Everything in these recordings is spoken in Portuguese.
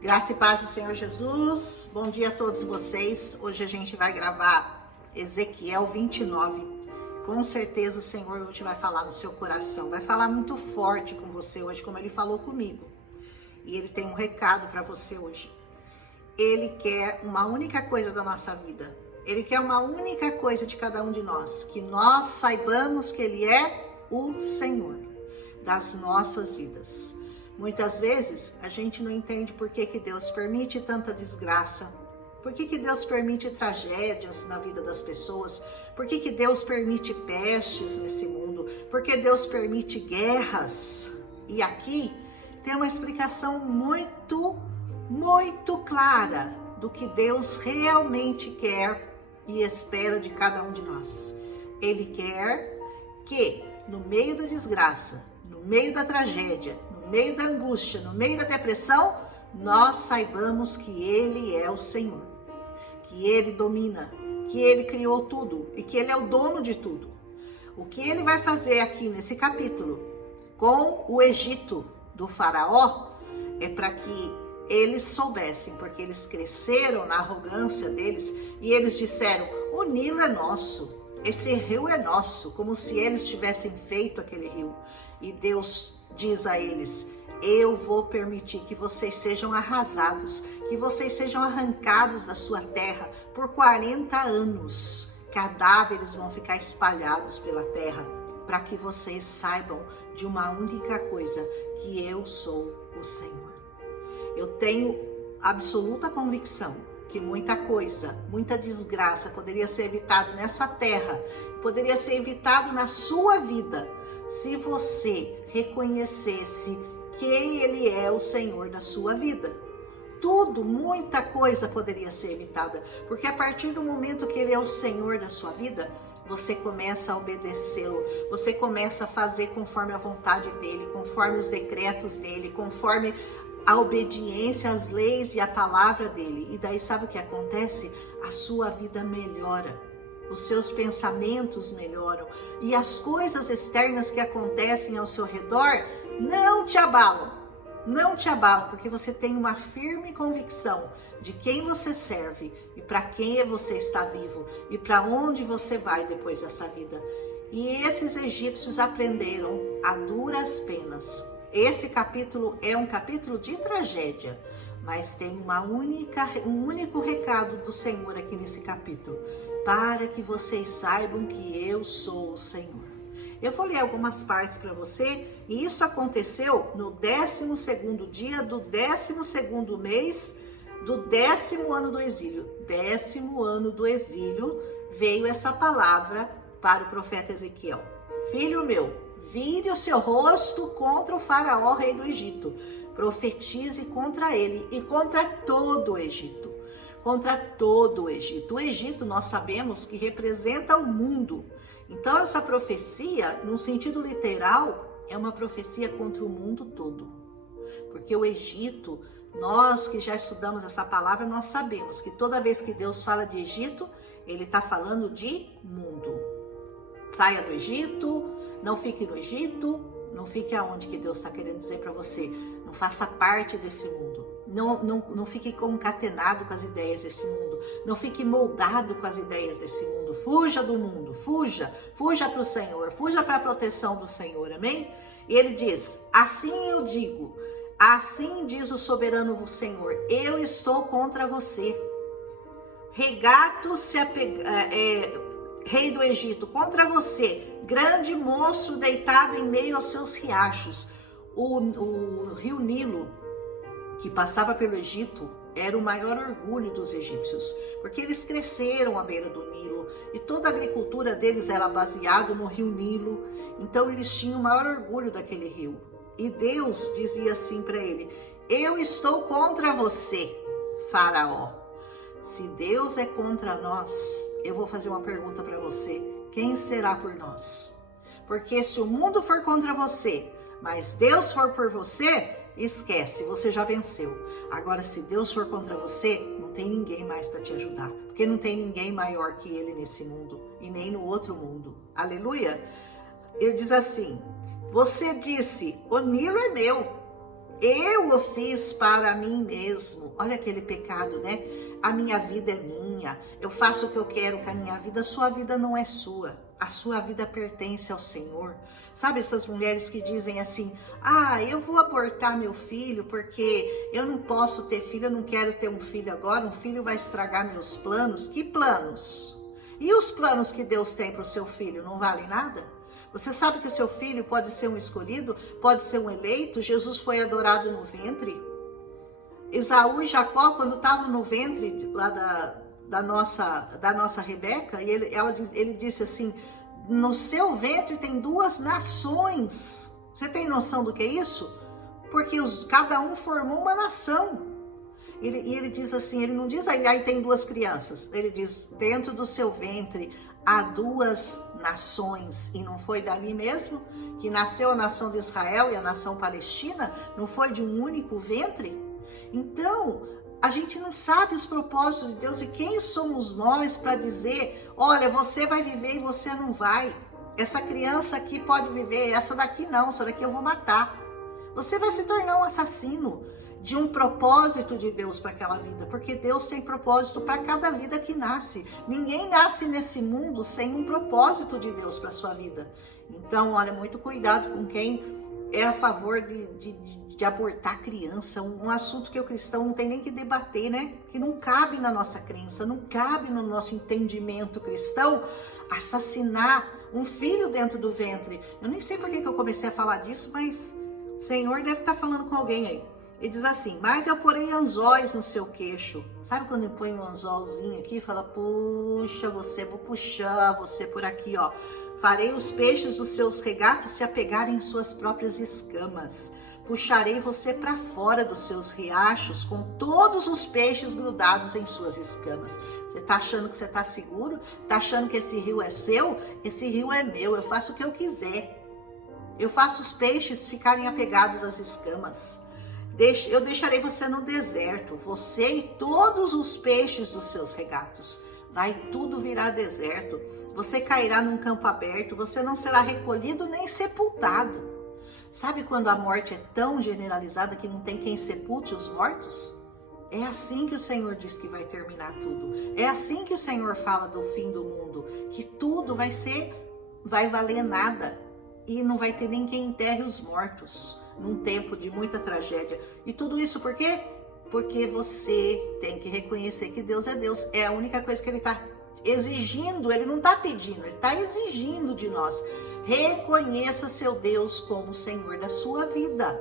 Graça e paz do Senhor Jesus. Bom dia a todos vocês. Hoje a gente vai gravar Ezequiel 29. Com certeza o Senhor hoje vai falar no seu coração. Vai falar muito forte com você hoje, como Ele falou comigo. E Ele tem um recado para você hoje. Ele quer uma única coisa da nossa vida. Ele quer uma única coisa de cada um de nós. Que nós saibamos que Ele é o Senhor das nossas vidas. Muitas vezes a gente não entende por que Deus permite tanta desgraça, por que Deus permite tragédias na vida das pessoas, por que Deus permite pestes nesse mundo, por que Deus permite guerras. E aqui tem uma explicação muito clara do que Deus realmente quer e espera de cada um de nós. Ele quer que no meio da desgraça, no meio da tragédia, no meio da angústia, no meio da depressão, nós saibamos que Ele é o Senhor, que Ele domina, que Ele criou tudo e que Ele é o dono de tudo. O que Ele vai fazer aqui nesse capítulo com o Egito do faraó é para que eles soubessem, porque eles cresceram na arrogância deles e eles disseram: o Nilo é nosso, esse rio é nosso, como se eles tivessem feito aquele rio. E Deus diz a eles: eu vou permitir que vocês sejam arrasados, que vocês sejam arrancados da sua terra por 40 anos. Cadáveres vão ficar espalhados pela terra, para que vocês saibam de uma única coisa, que eu sou o Senhor. Eu tenho absoluta convicção que muita coisa, muita desgraça poderia ser evitado nessa terra, poderia ser evitado na sua vida, se você reconhecesse que Ele é o Senhor da sua vida. Tudo, muita coisa poderia ser evitada, porque a partir do momento que Ele é o Senhor da sua vida, você começa a obedecê-lo, você começa a fazer conforme a vontade dEle, conforme os decretos dEle, conforme a obediência às leis e à palavra dEle. E daí sabe o que acontece? A sua vida melhora. Os seus pensamentos melhoram e as coisas externas que acontecem ao seu redor não te abalam, porque você tem uma firme convicção de quem você serve e para quem você está vivo e para onde você vai depois dessa vida. E esses egípcios aprenderam a duras penas. Esse capítulo é um capítulo de tragédia, mas tem um único recado do Senhor aqui nesse capítulo: para que vocês saibam que eu sou o Senhor. Eu vou ler algumas partes para você, e isso aconteceu no 12º dia do 12º mês do 10º ano do exílio. 10º ano do exílio veio essa palavra para o profeta Ezequiel: filho meu, vire o seu rosto contra o faraó, rei do Egito. Profetize contra ele e contra todo o Egito. Contra todo o Egito. O Egito, nós sabemos que representa o mundo. Então, essa profecia, no sentido literal, é uma profecia contra o mundo todo. Porque o Egito, nós que já estudamos essa palavra, nós sabemos que toda vez que Deus fala de Egito, Ele está falando de mundo. Saia do Egito, não fique no Egito, não fique aonde que Deus está querendo dizer para você. Não faça parte desse mundo. Não fique concatenado com as ideias desse mundo. Não fique moldado com as ideias desse mundo. Fuja do mundo, fuja para o Senhor, fuja para a proteção do Senhor, amém? E ele diz: assim eu digo, assim diz o soberano Senhor, eu estou contra você. Regato rei do Egito, contra você, grande monstro deitado em meio aos seus riachos. O rio Nilo, que passava pelo Egito, era o maior orgulho dos egípcios, porque eles cresceram à beira do Nilo e toda a agricultura deles era baseada no rio Nilo. Então eles tinham o maior orgulho daquele rio. E Deus dizia assim para ele: eu estou contra você, faraó. Se Deus é contra nós, eu vou fazer uma pergunta para você: quem será por nós? Porque se o mundo for contra você, mas Deus for por você, esquece, você já venceu. Agora, se Deus for contra você, não tem ninguém mais para te ajudar, porque não tem ninguém maior que Ele nesse mundo e nem no outro mundo. Aleluia! Ele diz assim: você disse, o Nilo é meu, Eu o fiz para mim mesmo. Olha aquele pecado, né? A minha vida é minha. Eu faço o que eu quero com a minha vida. A sua vida não é sua. A sua vida pertence ao Senhor. Sabe essas mulheres que dizem assim: ah, eu vou abortar meu filho porque eu não posso ter filho, eu não quero ter um filho agora, um filho vai estragar meus planos. Que planos? E os planos que Deus tem para o seu filho não valem nada? Você sabe que o seu filho pode ser um escolhido, pode ser um eleito? Jesus foi adorado no ventre. Esaú e Jacó, quando estavam no ventre lá da nossa Rebeca, e ele disse assim: no seu ventre tem 2 nações. Você tem noção do que é isso? Porque cada um formou uma nação. E ele diz assim, ele não diz aí tem 2 crianças. Ele diz, dentro do seu ventre há 2 nações. E não foi dali mesmo que nasceu a nação de Israel e a nação palestina? Não foi de um único ventre? Então, a gente não sabe os propósitos de Deus, e quem somos nós para dizer: olha, você vai viver e você não vai. Essa criança aqui pode viver, essa daqui não, essa daqui eu vou matar. Você vai se tornar um assassino de um propósito de Deus para aquela vida, porque Deus tem propósito para cada vida que nasce. Ninguém nasce nesse mundo sem um propósito de Deus para sua vida. Então, olha, muito cuidado com quem é a favor de abortar criança, um assunto que o cristão não tem nem que debater, né? Que não cabe na nossa crença, não cabe no nosso entendimento cristão assassinar um filho dentro do ventre. Eu nem sei por que eu comecei a falar disso, mas o Senhor deve estar falando com alguém aí. Ele diz assim: mas eu porei anzóis no seu queixo. Sabe quando eu ponho um anzolzinho aqui e fala: puxa você, vou puxar você por aqui, ó. Farei os peixes dos seus regatos se apegarem em suas próprias escamas. Puxarei você para fora dos seus riachos com todos os peixes grudados em suas escamas. Você tá achando que você tá seguro? Tá achando que esse rio é seu? Esse rio é meu, eu faço o que eu quiser. Eu faço os peixes ficarem apegados às escamas. Eu deixarei você no deserto, você e todos os peixes dos seus regatos. Vai tudo virar deserto. Você cairá num campo aberto, você não será recolhido nem sepultado. Sabe quando a morte é tão generalizada que não tem quem sepulte os mortos? É assim que o Senhor diz que vai terminar tudo. É assim que o Senhor fala do fim do mundo, que tudo vai valer nada e não vai ter nem quem enterre os mortos num tempo de muita tragédia. E tudo isso por quê? Porque você tem que reconhecer que Deus é Deus. É a única coisa que Ele está exigindo, Ele não está pedindo, Ele está exigindo de nós. Reconheça seu Deus como Senhor da sua vida.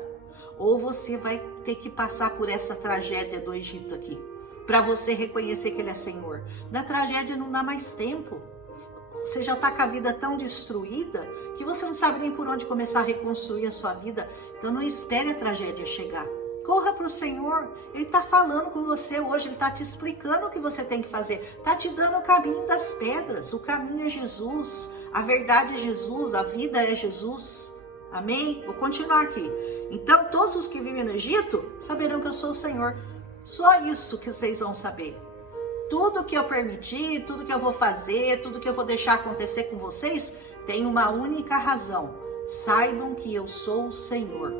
Ou você vai ter que passar por essa tragédia do Egito aqui, para você reconhecer que Ele é Senhor. Na tragédia não dá mais tempo. Você já está com a vida tão destruída que você não sabe nem por onde começar a reconstruir a sua vida. Então não espere a tragédia chegar. Corra para o Senhor. Ele está falando com você hoje, Ele está te explicando o que você tem que fazer. Está te dando o caminho das pedras. O caminho é Jesus. A verdade é Jesus. A vida é Jesus. Amém? Vou continuar aqui. Então todos os que vivem no Egito saberão que eu sou o Senhor. Só isso que vocês vão saber. Tudo que eu permitir, tudo que eu vou fazer, tudo que eu vou deixar acontecer com vocês, tem uma única razão. Saibam que eu sou o Senhor.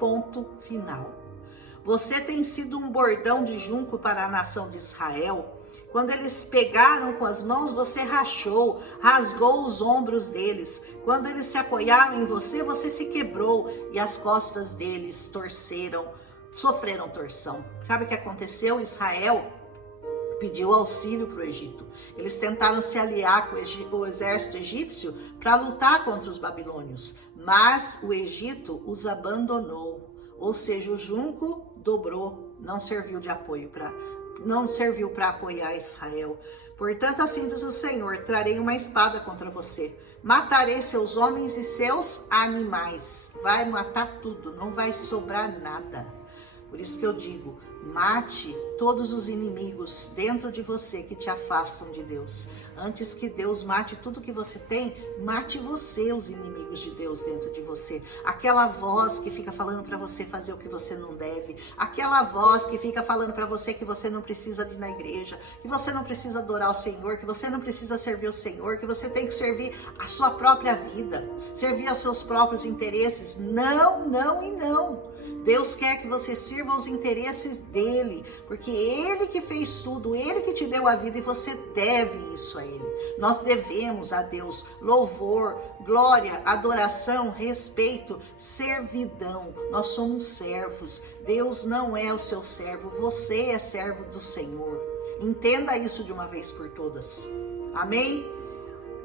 Ponto final. Você tem sido um bordão de junco para a nação de Israel. Quando eles pegaram com as mãos, você rachou, rasgou os ombros deles. Quando eles se apoiaram em você, você se quebrou e as costas deles sofreram torção. Sabe o que aconteceu? Israel pediu auxílio para o Egito. Eles tentaram se aliar com o exército egípcio para lutar contra os babilônios, mas o Egito os abandonou. Ou seja, o junco dobrou, não serviu para apoiar Israel. Portanto, assim diz o Senhor: trarei uma espada contra você, matarei seus homens e seus animais. Vai matar tudo, não vai sobrar nada. Por isso que eu digo: mate todos os inimigos dentro de você que te afastam de Deus. Antes que Deus mate tudo que você tem, mate você os inimigos de Deus dentro de você. Aquela voz que fica falando para você fazer o que você não deve. Aquela voz que fica falando para você que você não precisa ir na igreja, que você não precisa adorar o Senhor, que você não precisa servir o Senhor, que você tem que servir a sua própria vida, servir aos seus próprios interesses. Não, não e não. Deus quer que você sirva os interesses dele, porque ele que fez tudo, ele que te deu a vida e você deve isso a ele. Nós devemos a Deus louvor, glória, adoração, respeito, servidão. Nós somos servos. Deus não é o seu servo, você é servo do Senhor. Entenda isso de uma vez por todas. Amém?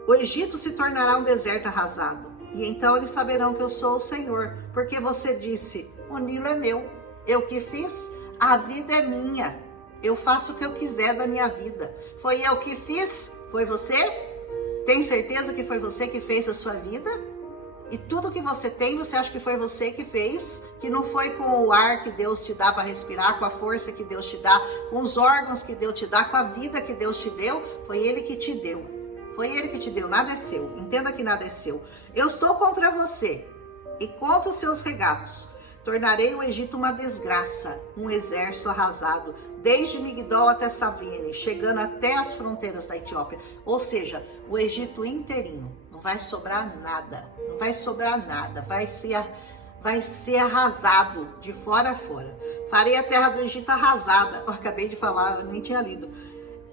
O Egito se tornará um deserto arrasado, e então eles saberão que eu sou o Senhor, porque você disse: o Nilo é meu, eu que fiz, a vida é minha, eu faço o que eu quiser da minha vida. Foi eu que fiz? Foi você? Tem certeza que foi você que fez a sua vida? E tudo que você tem, você acha que foi você que fez? Que não foi com o ar que Deus te dá para respirar, com a força que Deus te dá, com os órgãos que Deus te dá, com a vida que Deus te deu? Foi Ele que te deu. Foi Ele que te deu, nada é seu. Entenda que nada é seu. Eu estou contra você e contra os seus regatos. Tornarei o Egito uma desgraça, um exército arrasado, desde Migdol até Savene, chegando até as fronteiras da Etiópia. Ou seja, o Egito inteirinho. Não vai sobrar nada. Não vai sobrar nada. Vai ser arrasado de fora a fora. Farei a terra do Egito arrasada. Eu acabei de falar, eu nem tinha lido.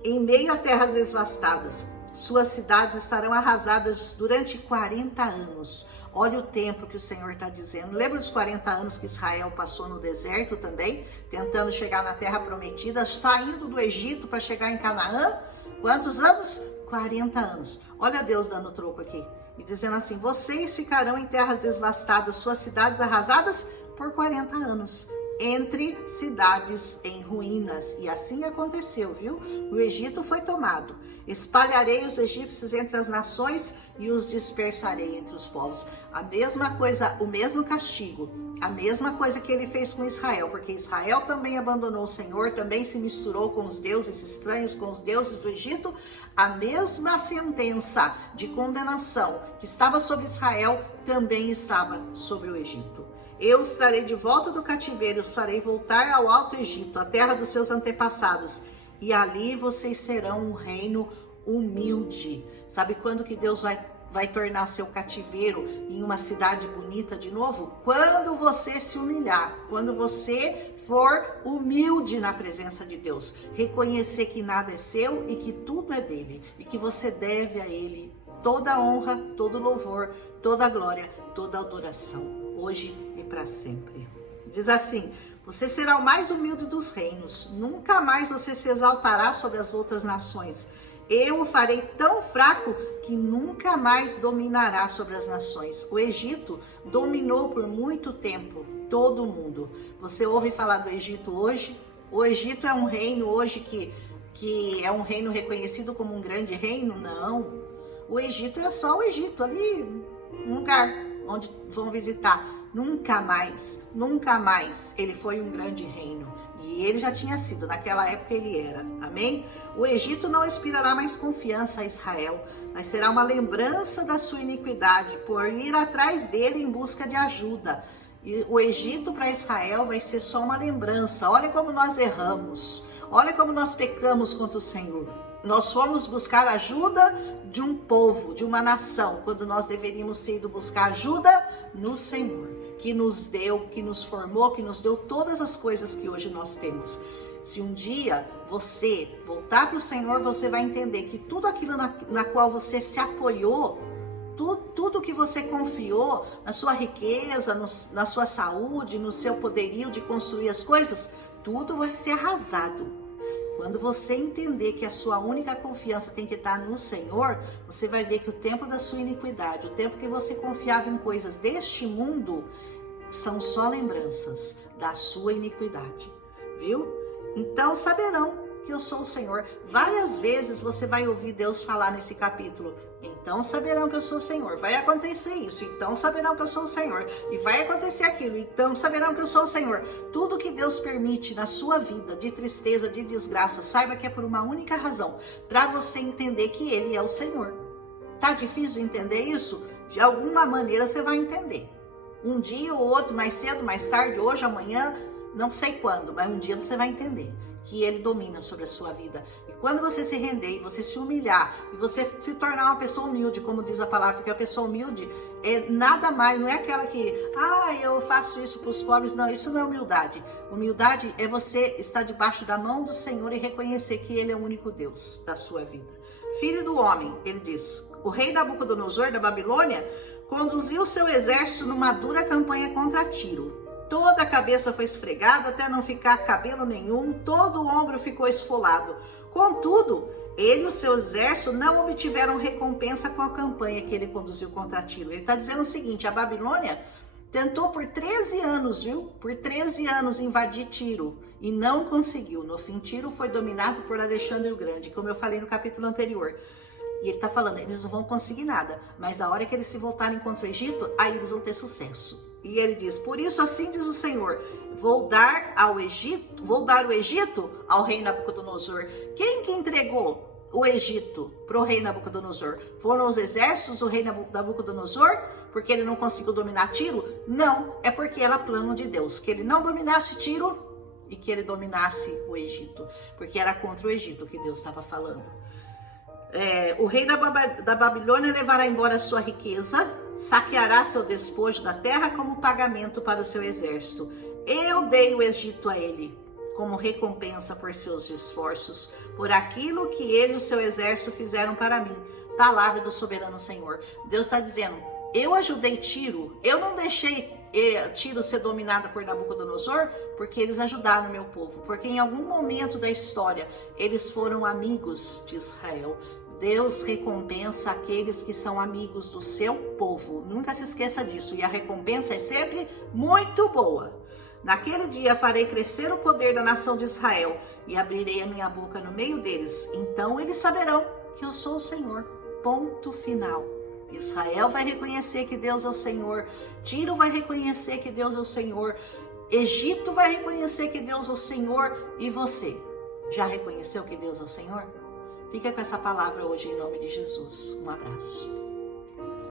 Em meio a terras devastadas. Suas cidades estarão arrasadas durante 40 anos. Olha o tempo que o Senhor está dizendo. Lembra dos 40 anos que Israel passou no deserto também? Tentando chegar na terra prometida, saindo do Egito para chegar em Canaã? Quantos anos? 40 anos. Olha Deus dando troco aqui. E dizendo assim: vocês ficarão em terras devastadas, suas cidades arrasadas por 40 anos. Entre cidades em ruínas. E assim aconteceu, viu? O Egito foi tomado. Espalharei os egípcios entre as nações e os dispersarei entre os povos. A mesma coisa, o mesmo castigo, a mesma coisa que ele fez com Israel, porque Israel também abandonou o Senhor, também se misturou com os deuses estranhos, com os deuses do Egito. A mesma sentença de condenação que estava sobre Israel também estava sobre o Egito. Eu os trarei de volta do cativeiro, os farei voltar ao Alto Egito, a terra dos seus antepassados. E ali vocês serão um reino humilde. Sabe quando que Deus vai tornar seu cativeiro em uma cidade bonita de novo? Quando você se humilhar, quando você for humilde na presença de Deus. Reconhecer que nada é seu e que tudo é dele. E que você deve a ele toda a honra, todo louvor, toda a glória, toda a adoração. Hoje e para sempre. Diz assim: você será o mais humilde dos reinos, nunca mais você se exaltará sobre as outras nações. Eu o farei tão fraco que nunca mais dominará sobre as nações. O Egito dominou por muito tempo todo mundo. Você ouve falar do Egito hoje? O Egito é um reino hoje que é um reino reconhecido como um grande reino? Não. O Egito é só o Egito, ali um lugar onde vão visitar. Nunca mais ele foi um grande reino. E ele já tinha sido, naquela época ele era. Amém? O Egito não inspirará mais confiança a Israel, mas será uma lembrança da sua iniquidade, por ir atrás dele em busca de ajuda. E o Egito para Israel vai ser só uma lembrança. Olha como nós erramos. Olha como nós pecamos contra o Senhor. Nós fomos buscar ajuda de um povo, de uma nação, quando nós deveríamos ter ido buscar ajuda no Senhor, que nos deu, que nos formou, que nos deu todas as coisas que hoje nós temos. Se um dia você voltar para o Senhor, você vai entender que tudo aquilo na qual você se apoiou, tudo que você confiou, na sua riqueza, na sua saúde, no seu poderio de construir as coisas, tudo vai ser arrasado. Quando você entender que a sua única confiança tem que estar no Senhor, você vai ver que o tempo da sua iniquidade, o tempo que você confiava em coisas deste mundo, são só lembranças da sua iniquidade, viu? Então saberão que eu sou o Senhor. Várias vezes você vai ouvir Deus falar nesse capítulo: então saberão que eu sou o Senhor. Vai acontecer isso, então saberão que eu sou o Senhor. E vai acontecer aquilo, então saberão que eu sou o Senhor. Tudo que Deus permite na sua vida, de tristeza, de desgraça, saiba que é por uma única razão: para você entender que Ele é o Senhor. Tá difícil entender isso? De alguma maneira você vai entender. Um dia ou outro, mais cedo, mais tarde, hoje, amanhã, não sei quando, mas um dia você vai entender que Ele domina sobre a sua vida. E quando você se render e você se humilhar, e você se tornar uma pessoa humilde, como diz a palavra, que a pessoa humilde, é nada mais, não é aquela que, eu faço isso para os pobres. Não, isso não é humildade. Humildade é você estar debaixo da mão do Senhor e reconhecer que Ele é o único Deus da sua vida. Filho do homem, ele diz, o rei Nabucodonosor da Babilônia conduziu seu exército numa dura campanha contra Tiro. Toda a cabeça foi esfregada até não ficar cabelo nenhum, todo o ombro ficou esfolado. Contudo, ele e o seu exército não obtiveram recompensa com a campanha que ele conduziu contra Tiro. Ele está dizendo o seguinte, a Babilônia tentou por 13 anos, Por 13 anos invadir Tiro e não conseguiu. No fim, Tiro foi dominado por Alexandre o Grande, como eu falei no capítulo anterior. E ele está falando, eles não vão conseguir nada, mas a hora que eles se voltarem contra o Egito, aí eles vão ter sucesso. E ele diz, por isso assim diz o Senhor, vou dar o Egito ao rei Nabucodonosor. Quem que entregou o Egito para o rei Nabucodonosor? Foram os exércitos do rei Nabucodonosor? Porque ele não conseguiu dominar Tiro? Não, é porque era plano de Deus, que ele não dominasse Tiro e que ele dominasse o Egito, porque era contra o Egito que Deus estava falando. O rei da Babilônia levará embora sua riqueza, saqueará seu despojo da terra como pagamento para o seu exército. Eu dei o Egito a ele como recompensa por seus esforços, por aquilo que ele e o seu exército fizeram para mim. Palavra do soberano Senhor. Deus está dizendo, eu ajudei Tiro, eu não deixei Tiro ser dominada por Nabucodonosor, porque eles ajudaram o meu povo, porque em algum momento da história eles foram amigos de Israel. Deus recompensa aqueles que são amigos do seu povo. Nunca se esqueça disso. E a recompensa é sempre muito boa. Naquele dia farei crescer o poder da nação de Israel e abrirei a minha boca no meio deles. Então eles saberão que eu sou o Senhor. Ponto final. Israel vai reconhecer que Deus é o Senhor. Tiro vai reconhecer que Deus é o Senhor. Egito vai reconhecer que Deus é o Senhor. E você, já reconheceu que Deus é o Senhor? Fica com essa palavra hoje em nome de Jesus. Um abraço.